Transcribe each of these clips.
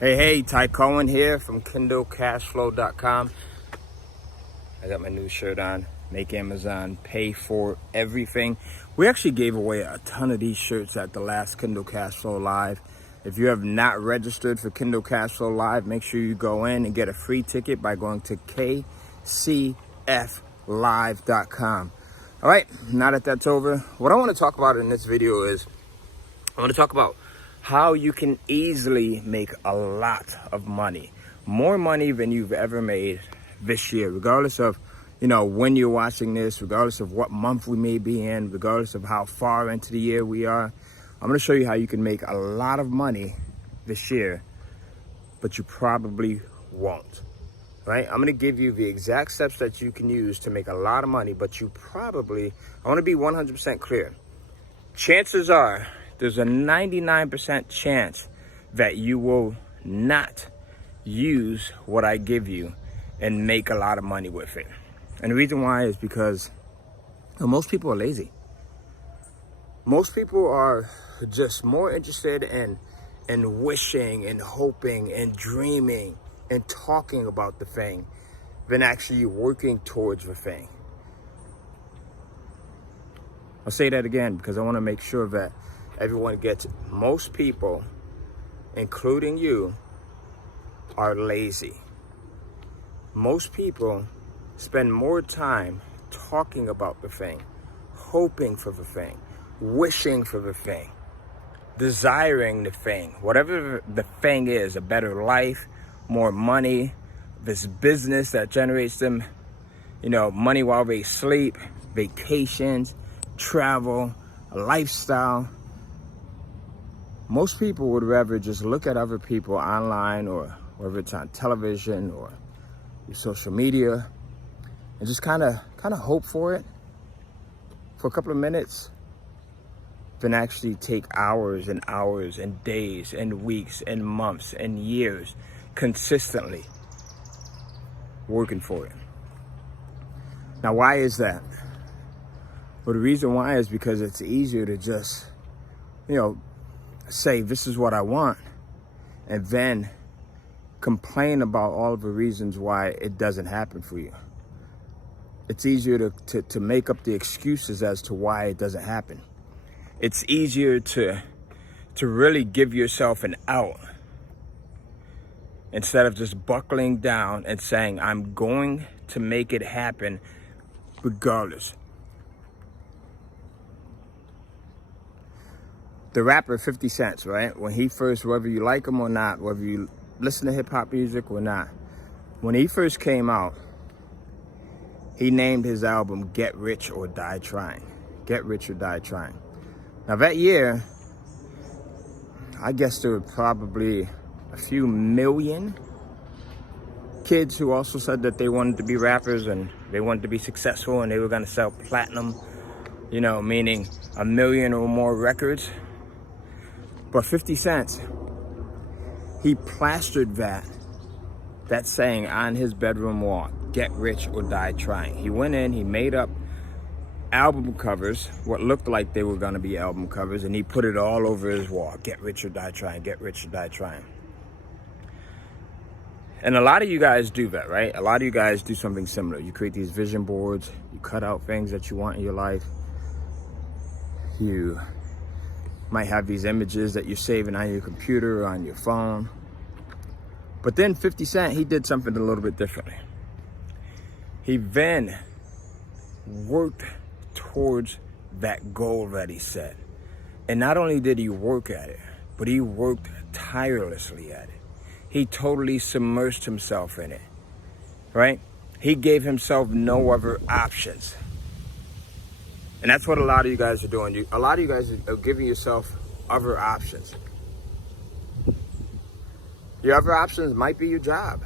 Hey, Ty Cohen here from KindleCashflow.com. I got my new shirt on. Make Amazon pay for everything. We actually gave away a ton of these shirts at the last Kindle Cashflow Live. If you have not registered for Kindle Cashflow Live, make sure you go in and get a free ticket by going to kcflive.com. All right, now that that's over, what I want to talk about in this video is I want to talk about how you can easily make a lot of money, more money than you've ever made this year, regardless of, when you're watching this, regardless of what month we may be in, regardless of how far into the year we are. I'm going to show you how you can make a lot of money this year, but you probably won't, right? I'm going to give you the exact steps that you can use to make a lot of money, but I want to be 100% clear. Chances are, there's a 99% chance that you will not use what I give you and make a lot of money with it. And the reason why is because most people are lazy. Most people are just more interested in wishing and hoping and dreaming and talking about the thing than actually working towards the thing. I'll say that again because I want to make sure that everyone gets it. Most people, including you, are lazy. Most people spend more time talking about the thing, hoping for the thing, wishing for the thing, desiring the thing, whatever the thing is, a better life, more money, this business that generates them, money while they sleep, vacations, travel, a lifestyle. Most people would rather just look at other people online or whether it's on television or your social media and just kind of hope for it for a couple of minutes than actually take hours and hours and days and weeks and months and years consistently working for it. Now, why is that? Well, the reason why is because it's easier to just, say this is what I want and then complain about all of the reasons why it doesn't happen for you. It's easier to make up the excuses as to why it doesn't happen. It's easier to really give yourself an out instead of just buckling down and saying, I'm going to make it happen regardless. The rapper 50 Cent, right? When he first, whether you like him or not, whether you listen to hip hop music or not, when he first came out, he named his album Get Rich or Die Trying. Get Rich or Die Trying. Now that year, I guess there were probably a few million kids who also said that they wanted to be rappers and they wanted to be successful and they were going to sell platinum, meaning 1 million or more records. But 50 Cent, he plastered that saying on his bedroom wall, get rich or die trying. He went in, he made up album covers, what looked like they were gonna be album covers, and he put it all over his wall. Get rich or die trying, get rich or die trying. And a lot of you guys do that, right? A lot of you guys do something similar. You create these vision boards, you cut out things that you want in your life. You might have these images that you're saving on your computer or on your phone. But then 50 Cent, he did something a little bit differently. He then worked towards that goal that he set. And not only did he work at it, but he worked tirelessly at it. He totally submersed himself in it, right? He gave himself no other options. And that's what a lot of you guys are doing. A lot of you guys are giving yourself other options. Your other options might be your job,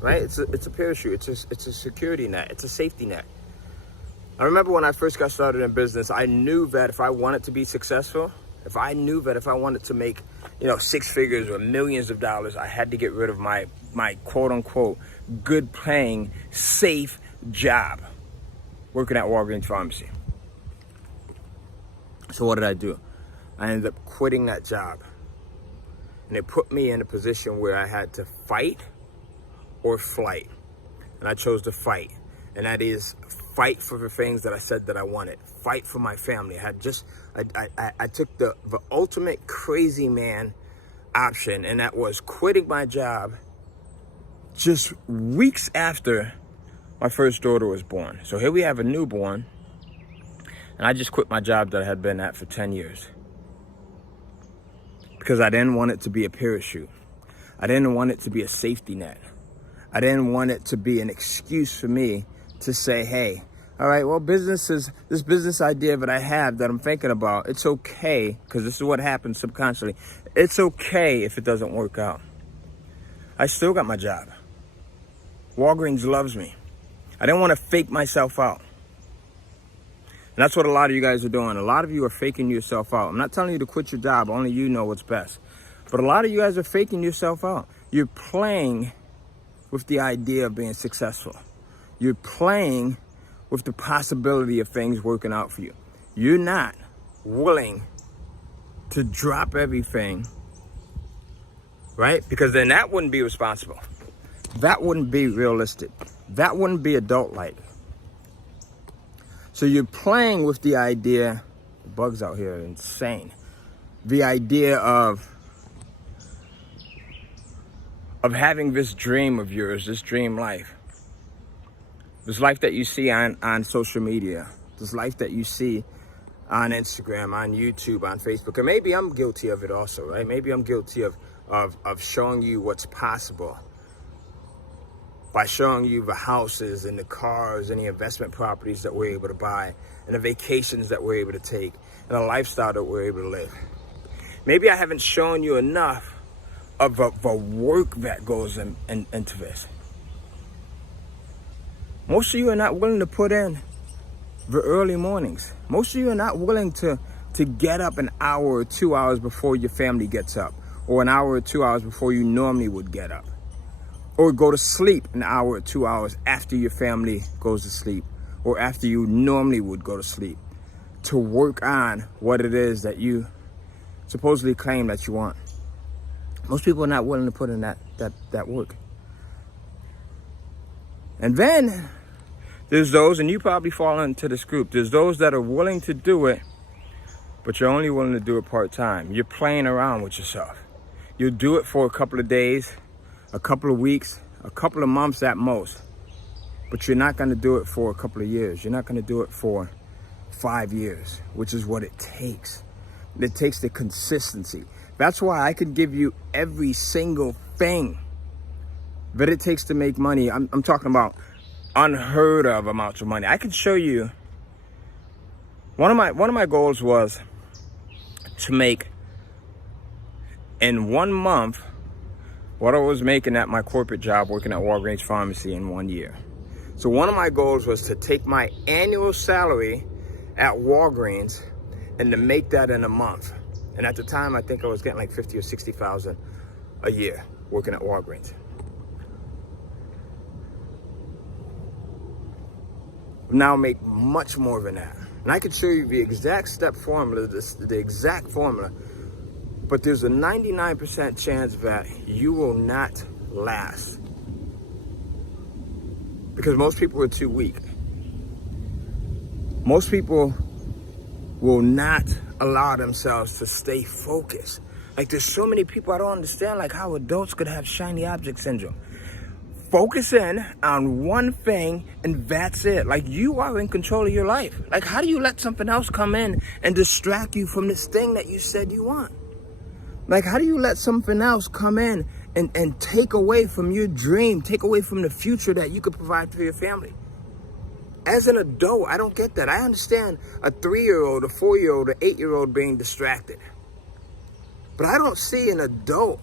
right? It's a parachute. It's a security net. It's a safety net. I remember when I first got started in business, I knew that if I wanted to be successful, if I wanted to make, 6 figures or millions of dollars, I had to get rid of my quote unquote good paying, safe job working at Walgreens Pharmacy. So what did I do? I ended up quitting that job. And it put me in a position where I had to fight or flight. And I chose to fight. And that is fight for the things that I said that I wanted. Fight for my family. I took the ultimate crazy man option, and that was quitting my job just weeks after my first daughter was born. So here we have a newborn, and I just quit my job that I had been at for 10 years. Because I didn't want it to be a parachute. I didn't want it to be a safety net. I didn't want it to be an excuse for me to say, hey, all right, well, this business idea that I have that I'm thinking about, it's okay, because this is what happens subconsciously. It's okay if it doesn't work out. I still got my job. Walgreens loves me. I didn't want to fake myself out. And that's what a lot of you guys are doing. A lot of you are faking yourself out. I'm not telling you to quit your job. Only you know what's best. But a lot of you guys are faking yourself out. You're playing with the idea of being successful. You're playing with the possibility of things working out for you. You're not willing to drop everything, right? Because then that wouldn't be responsible. That wouldn't be realistic. That wouldn't be adult-like. So you're playing with the idea, the bugs out here are insane. The idea of having this dream of yours, this dream life. This life that you see on social media. This life that you see on Instagram, on YouTube, on Facebook. And maybe I'm guilty of it also, right? Maybe I'm guilty of showing you what's possible. By showing you the houses and the cars and the investment properties that we're able to buy and the vacations that we're able to take and the lifestyle that we're able to live. Maybe I haven't shown you enough of the work that goes into this. Most of you are not willing to put in the early mornings. Most of you are not willing to get up an hour or 2 hours before your family gets up, or an hour or 2 hours before you normally would get up. Or go to sleep an hour or 2 hours after your family goes to sleep, or after you normally would go to sleep, to work on what it is that you supposedly claim that you want. Most people are not willing to put in that work. And then there's those, and you probably fall into this group, there's those that are willing to do it, but you're only willing to do it part-time. You're playing around with yourself. You'll do it for a couple of days, a couple of weeks, a couple of months at most. But you're not going to do it for a couple of years. You're not going to do it for 5 years, which is what it takes. It takes the consistency. That's why I could give you every single thing that it takes to make money. I'm talking about unheard of amounts of money. I could show you. One of my goals was to make in 1 month what I was making at my corporate job working at Walgreens Pharmacy in 1 year. So one of my goals was to take my annual salary at Walgreens and to make that in a month. And at the time, I think I was getting like 50 or 60,000 a year working at Walgreens. Now make much more than that. And I could show you the exact step formula, the exact formula. But there's a 99% chance that you will not last. Because most people are too weak. Most people will not allow themselves to stay focused. Like, there's so many people I don't understand, like how adults could have shiny object syndrome. Focus in on one thing and that's it. Like, you are in control of your life. Like, how do you let something else come in and distract you from this thing that you said you want? Like, how do you let something else come in and take away from your dream, take away from the future that you could provide for your family? As an adult, I don't get that. I understand a 3-year-old, a 4-year-old, an 8-year-old being distracted. But I don't see an adult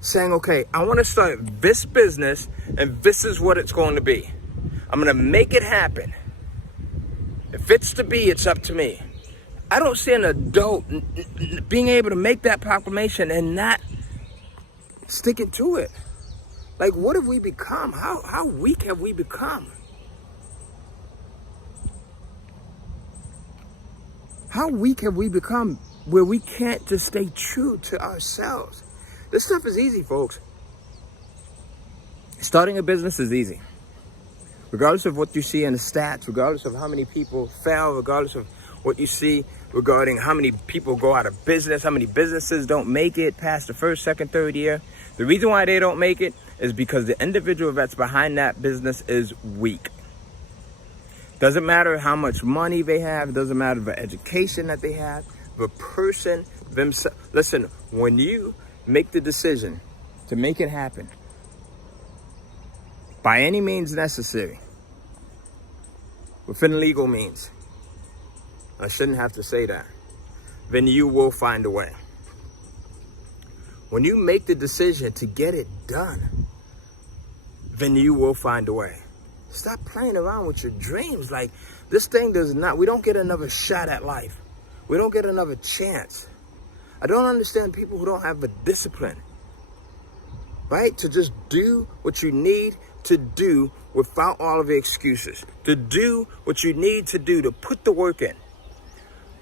saying, okay, I want to start this business and this is what it's going to be. I'm going to make it happen. If it's to be, it's up to me. I don't see an adult being able to make that proclamation and not sticking to it. Like, what have we become? How weak have we become? How weak have we become where we can't just stay true to ourselves? This stuff is easy, folks. Starting a business is easy. Regardless of what you see in the stats, regardless of how many people fail, regardless of what you see regarding how many people go out of business, how many businesses don't make it past the first, second, third year. The reason why they don't make it is because the individual that's behind that business is weak. Doesn't matter how much money they have. Doesn't matter the education that they have. The person themselves. Listen, when you make the decision to make it happen, by any means necessary, within legal means, I shouldn't have to say that, then you will find a way. When you make the decision to get it done, then you will find a way. Stop playing around with your dreams. Like, this thing we don't get another shot at life. We don't get another chance. I don't understand people who don't have the discipline, right? To just do what you need to do without all of the excuses. To do what you need to do, to put the work in.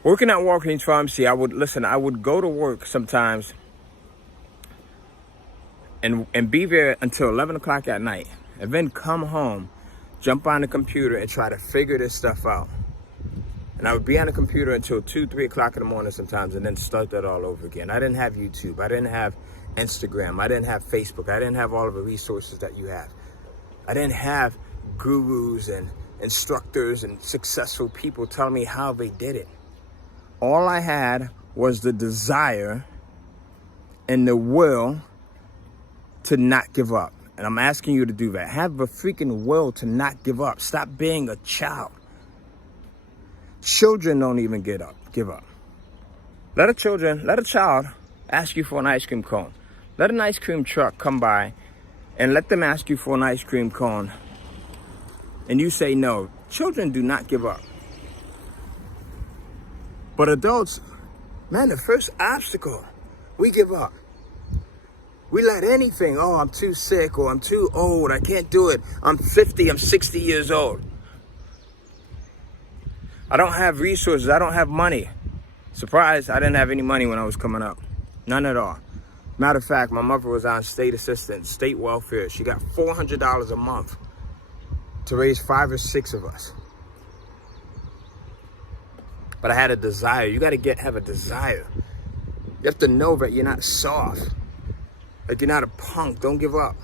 Working at Walgreens Pharmacy, I would go to work sometimes and be there until 11 o'clock at night, and then come home, jump on the computer and try to figure this stuff out. And I would be on the computer until 2, 3 o'clock in the morning sometimes, and then start that all over again. I didn't have YouTube. I didn't have Instagram. I didn't have Facebook. I didn't have all of the resources that you have. I didn't have gurus and instructors and successful people telling me how they did it. All I had was the desire and the will to not give up. And I'm asking you to do that. Have the freaking will to not give up. Stop being a child. Children don't even give up. Let a child ask you for an ice cream cone. Let an ice cream truck come by and let them ask you for an ice cream cone. And you say no. Children do not give up. But adults, man, the first obstacle, we give up. We let anything, oh, I'm too sick, or I'm too old, I can't do it. I'm 50, I'm 60 years old. I don't have resources, I don't have money. Surprise, I didn't have any money when I was coming up. None at all. Matter of fact, my mother was on state assistance, state welfare. She got $400 a month to raise 5 or 6 of us. But I had a desire. You gotta have a desire. You have to know that you're not soft. Like, you're not a punk. Don't give up.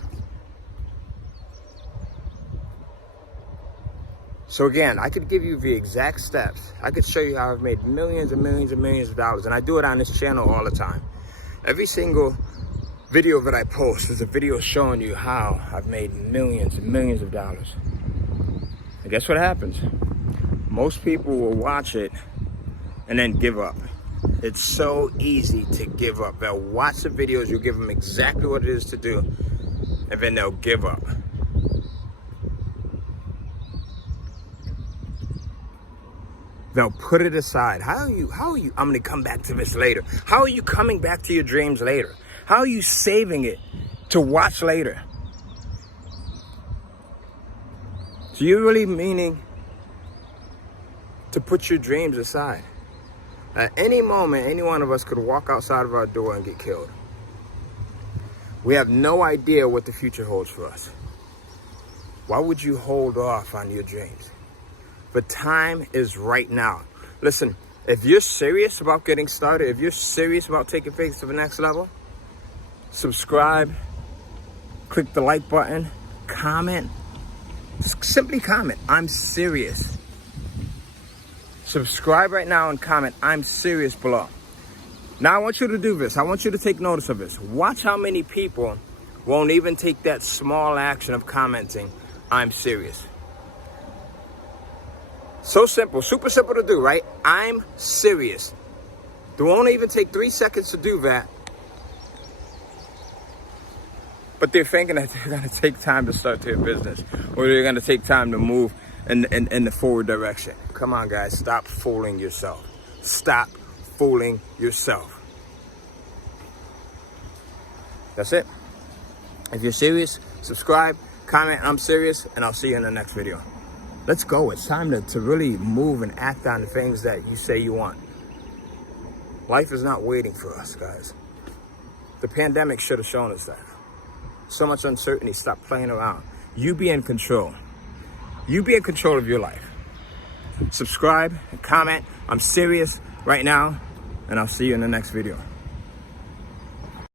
So again, I could give you the exact steps. I could show you how I've made millions and millions and millions of dollars. And I do it on this channel all the time. Every single video that I post is a video showing you how I've made millions and millions of dollars. And guess what happens? Most people will watch it and then give up. It's so easy to give up. They'll watch the videos, you'll give them exactly what it is to do, and then they'll give up. They'll put it aside. How are you, I'm gonna come back to this later. How are you coming back to your dreams later? How are you saving it to watch later? So you're really meaning to put your dreams aside. At any moment, any one of us could walk outside of our door and get killed. We have no idea what the future holds for us. Why would you hold off on your dreams? The time is right now. Listen, if you're serious about getting started, if you're serious about taking things to the next level, subscribe, click the like button, comment. Simply comment, I'm serious. Subscribe right now and comment, I'm serious, below. Now I want you to do this. I want you to take notice of this. Watch how many people won't even take that small action of commenting, I'm serious. So simple, super simple to do, right? I'm serious. They won't even take 3 seconds to do that. But they're thinking that they're gonna take time to start their business, or they're gonna take time to move in the forward direction. Come on, guys, stop fooling yourself. Stop fooling yourself. That's it. If you're serious, subscribe, comment, I'm serious, and I'll see you in the next video. Let's go. It's time to really move and act on the things that you say you want. Life is not waiting for us, guys. The pandemic should have shown us that. So much uncertainty. Stop playing around. You be in control. You be in control of your life. Subscribe and comment. I'm serious right now, and I'll see you in the next video.